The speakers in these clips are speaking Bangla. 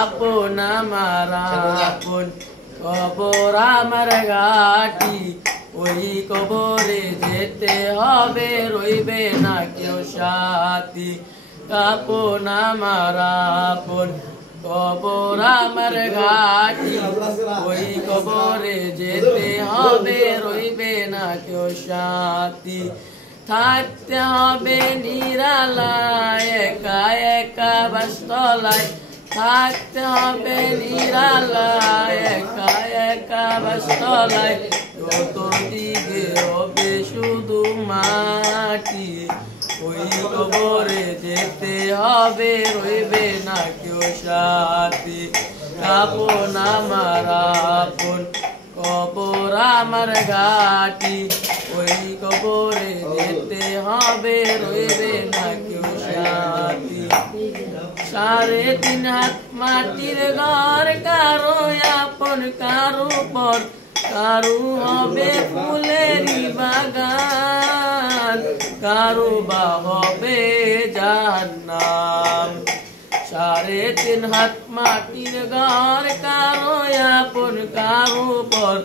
আপন আমার আপন কবর আমার ঘাটি, ওই কবরে যেতে হবে, রইবে না কেউ সাথী। আপন আমার আপন কবর আমার ঘাটি, ওই কবরে যেতে হবে, রইবে না কেউ সাথী। থাকতে হবে নিরালায় একা একা বাসতলায়, থাকতে হবে নিরালায় একা একা বাসতলায়, চতুর্দিকে হবে শুধু মাটি, ওই কবরে যেতে হবে, রইবে না কেউ সাথী। আপন আমার আপন কবর আমার ঘাটি, ওই কবরে যেতে হবে, রইবে না কেউ সাথী। 3.5 হাত মাটির ঘর, কারো আপন কারো পর, কারো হবে ফুলেরই বাগান, কারো বা হবে জাহান্নাম। 3.5 হাত মাটির ঘর, কারো আপন কারো পর,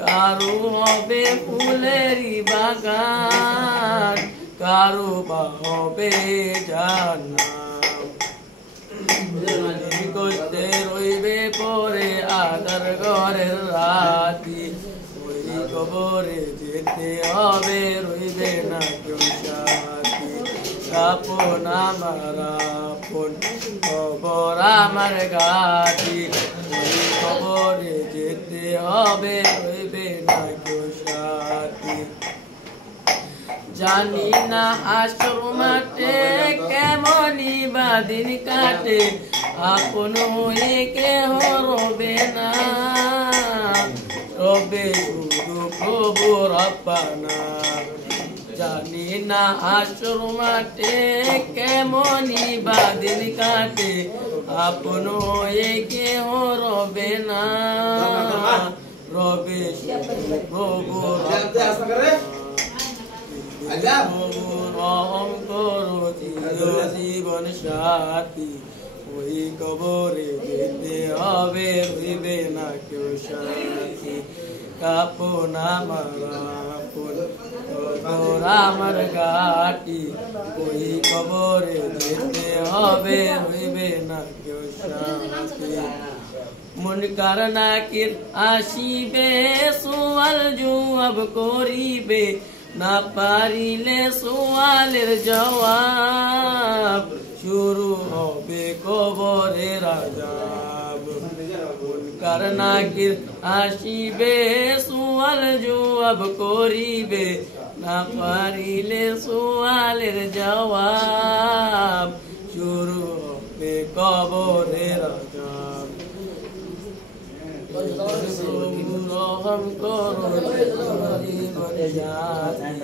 কারো হবে ফুলেরই বাগান, কারো বা হবে জাহান্নাম। করতে রইবে পরে আদার ঘরের রাতি, ওই কবরে যেতে হবে, রইবে না কেউ সাথী। আপন আমার আপন কবর আমার ঘাটি, ওই কবরে যেতে হবে, রইবে না কেউ সাথী। জানি না হাসর মাঠে কেমনই বা দিন কাটে, আপন হয়ে কেহ রবে না, রবে শুধু প্রভু রব্বানা। জানি না হাসর মাঠে কেমনই বা দিন কাটে, আপন হয়ে কেহ রবে না, রবে শুধু প্রভু রব্বানা। রহম করো জীবন সাথী, ওই কবরে যেতে হবে, রইবে না কেউ সাথী। আপন আমার আপন কবর আমার ঘাটি, ওই কবরে যেতে হবে, রইবে না কেউ সাথী। মুনকার নাকির আসিবে, সুয়াল জবাব করিবে, না পারিলে সোয়ালের জবাব, শুরু হবে কবরের আযাব। মুনকার নাকির আসিবে, সোয়াল জবাব করিবে, না পারিলে সোয়ালের জবাব, শুরু হবে কবরের আযাব। রহম করো জীবন সাথী,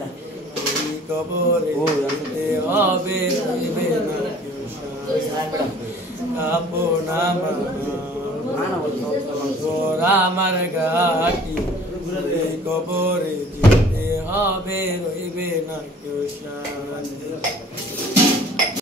ওই কবরে যেতে হবে, রইবে না কেউ সাথী। আপন আমার কবর আমার ঘাটি, ওই কবরে যেতে হবে, রইবে না কেউ সাথী।